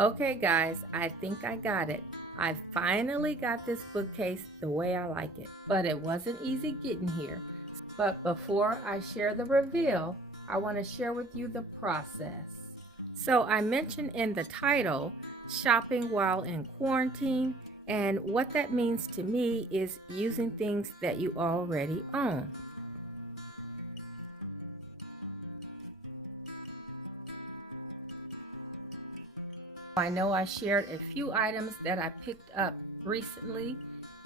Okay guys, I think I got it. I finally got this bookcase the way I like it, but it wasn't easy getting here. But before I share the reveal, I want to share with you the process. So I mentioned in the title, shopping while in quarantine, and what that means to me is using things that you already own. I know I shared a few items that I picked up recently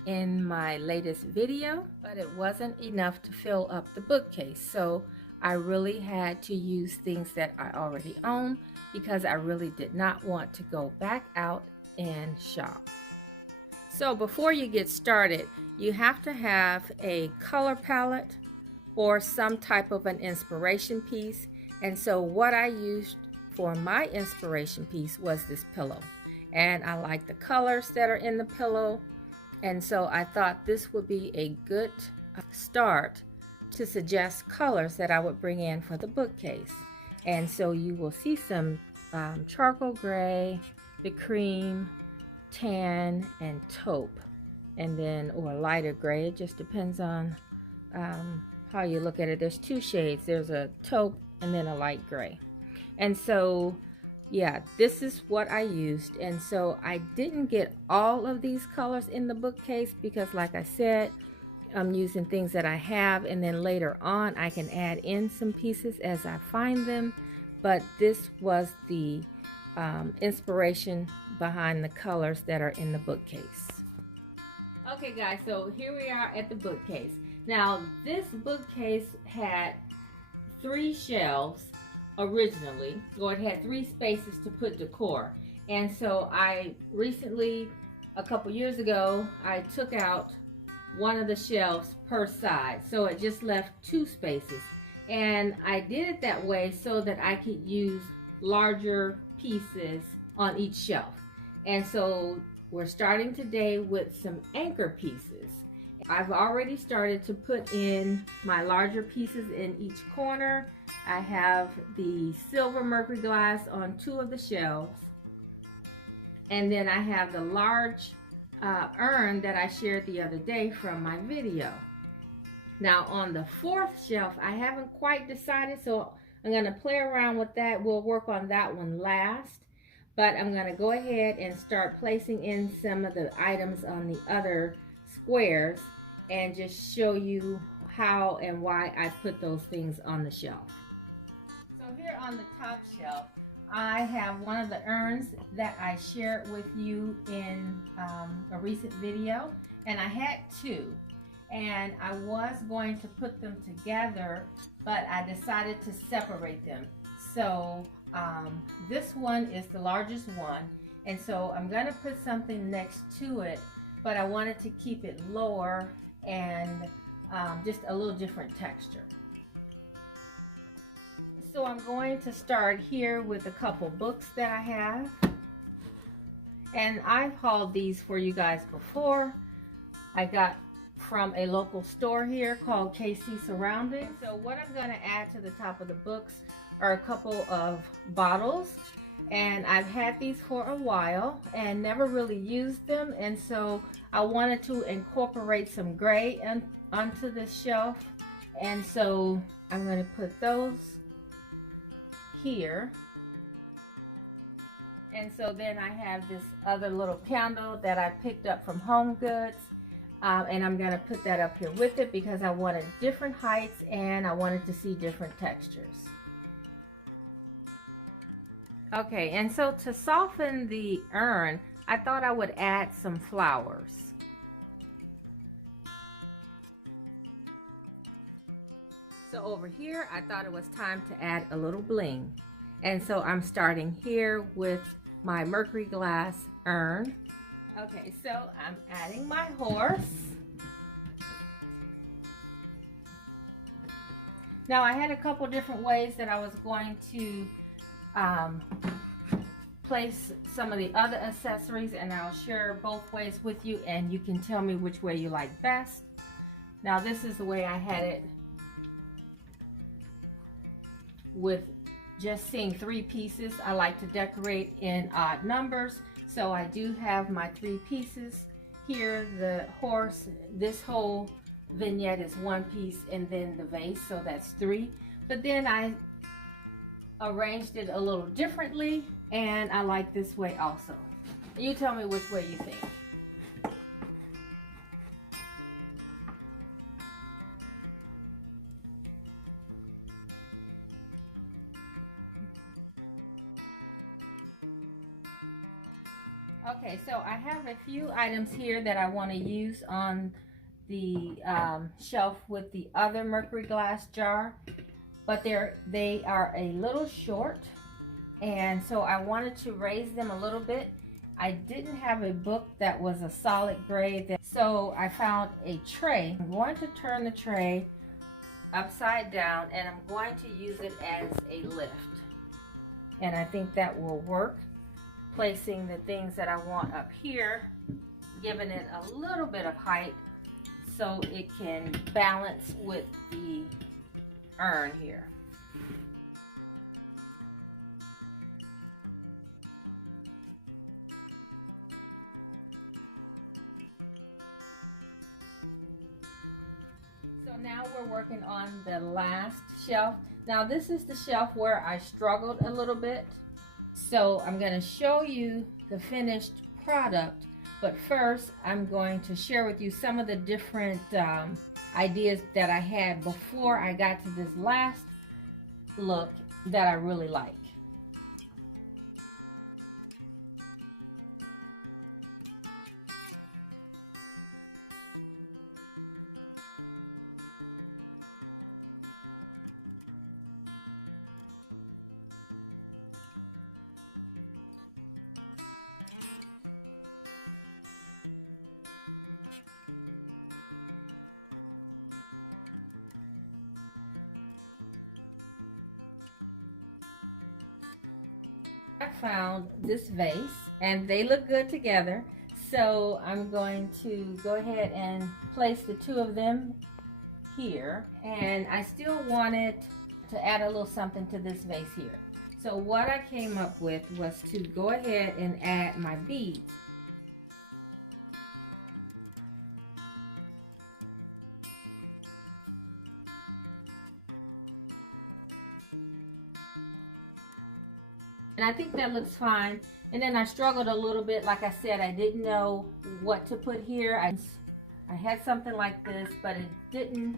in my latest video, but it wasn't enough to fill up the bookcase. So I really had to use things that I already own because I really did not want to go back out and shop. So before you get started, you have to have a color palette or some type of an inspiration piece. And so what I used for my inspiration piece was this pillow, and I like the colors that are in the pillow, and so I thought this would be a good start to suggest colors that I would bring in for the bookcase. And so you will see some charcoal gray, the cream, tan, and taupe, and then or lighter gray. It just depends on how you look at it. There's two shades. There's a taupe and then a light gray. And so, yeah, this is what I used. And so I didn't get all of these colors in the bookcase because, like I said, I'm using things that I have, and then later on I can add in some pieces as I find them. But this was the inspiration behind the colors that are in the bookcase. Okay guys, so here we are at the bookcase. Now this bookcase had 3 shelves originally, so it had 3 spaces to put decor. And so I recently, a couple years ago, I took out one of the shelves per side, so it just left 2 spaces. And I did it that way so that I could use larger pieces on each shelf. And so we're starting today with some anchor pieces. I've already started to put in my larger pieces in each corner. I have the silver mercury glass on 2 of the shelves, and then I have the large urn that I shared the other day from my video. Now on the 4th shelf, I haven't quite decided, so I'm going to play around with that. We'll work on that one last, but I'm going to go ahead and start placing in some of the items on the other squares and just show you how and why I put those things on the shelf. So here on the top shelf, I have one of the urns that I shared with you in a recent video, and I had 2, and I was going to put them together, but I decided to separate them. So this one is the largest one, and so I'm going to put something next to it, but I wanted to keep it lower and just a little different texture. So I'm going to start here with a couple books that I have, and I've hauled these for you guys before. I got from a local store here called KC Surroundings. So what I'm going to add to the top of the books are a couple of bottles, and I've had these for a while and never really used them, and so I wanted to incorporate some gray onto the shelf, and so I'm going to put those here. And so then I have this other little candle that I picked up from Home Goods, and I'm going to put that up here with it because I wanted different heights and I wanted to see different textures. Okay, and so to soften the urn, I thought I would add some flowers. So over here, I thought it was time to add a little bling. And so I'm starting here with my mercury glass urn. Okay, so I'm adding my horse. Now I had a couple different ways that I was going to place some of the other accessories, and I'll share both ways with you, and you can tell me which way you like best. Now this is the way I had it with just seeing 3 pieces. I like to decorate in odd numbers, so I do have my 3 pieces here. The horse, this whole vignette is 1 piece, and then the vase, so that's 3. But then I arranged it a little differently, and I like this way also. You tell me which way you think. Okay, so I have a few items here that I want to use on the shelf with the other mercury glass jar, but they are a little short, and so I wanted to raise them a little bit. I didn't have a book that was a solid gray, so I found a tray. I'm going to turn the tray upside down, and I'm going to use it as a lift, and I think that will work. Placing the things that I want up here, giving it a little bit of height so it can balance with the urn here. So now we're working on the last shelf. Now this is the shelf where I struggled a little bit. So I'm going to show you the finished product, but first I'm going to share with you some of the different ideas that I had before I got to this last look that I really like. I found this vase and they look good together, so I'm going to go ahead and place the 2 of them here, and I still wanted to add a little something to this vase here. So what I came up with was to go ahead and add my beads. And I think that looks fine. And then I struggled a little bit. Like I said, I didn't know what to put here. I had something like this, but it didn't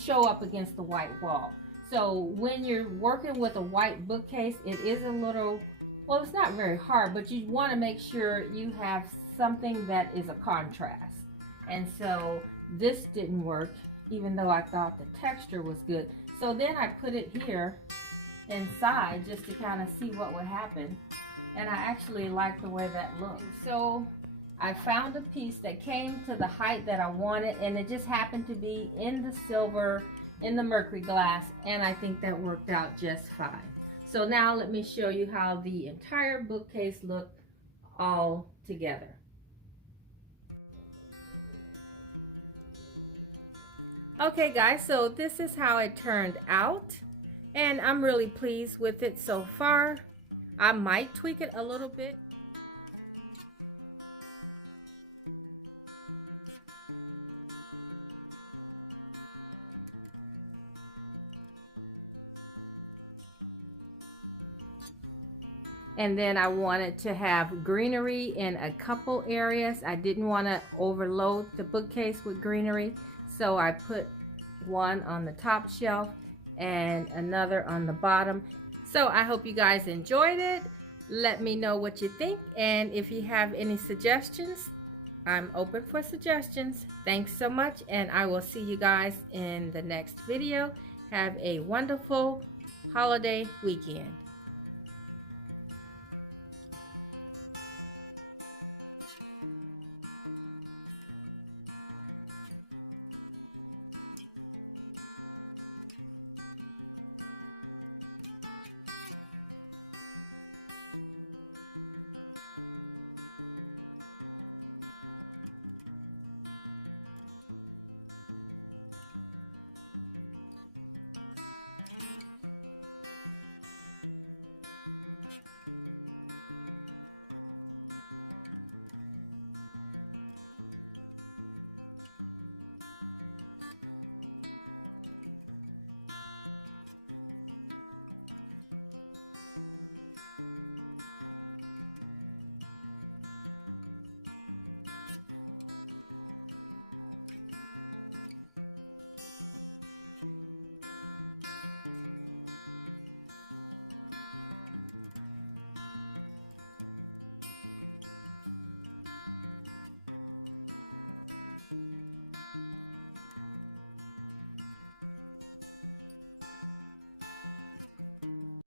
show up against the white wall. So when you're working with a white bookcase, it is a little, well, it's not very hard, but you want to make sure you have something that is a contrast. And so this didn't work, even though I thought the texture was good. So then I put it here inside just to kind of see what would happen, and I actually like the way that looks. So I found a piece that came to the height that I wanted, and it just happened to be in the silver, in the mercury glass, and I think that worked out just fine. So now let me show you how the entire bookcase looked all together. Okay guys, so this is how it turned out, and I'm really pleased with it so far. I might tweak it a little bit. And then I wanted to have greenery in a couple areas. I didn't want to overload the bookcase with greenery, so I put one on the top shelf and another on the bottom. So I hope you guys enjoyed it. Let me know what you think, and if you have any suggestions, I'm open for suggestions. Thanks so much, and I will see you guys in the next video. Have a wonderful holiday weekend.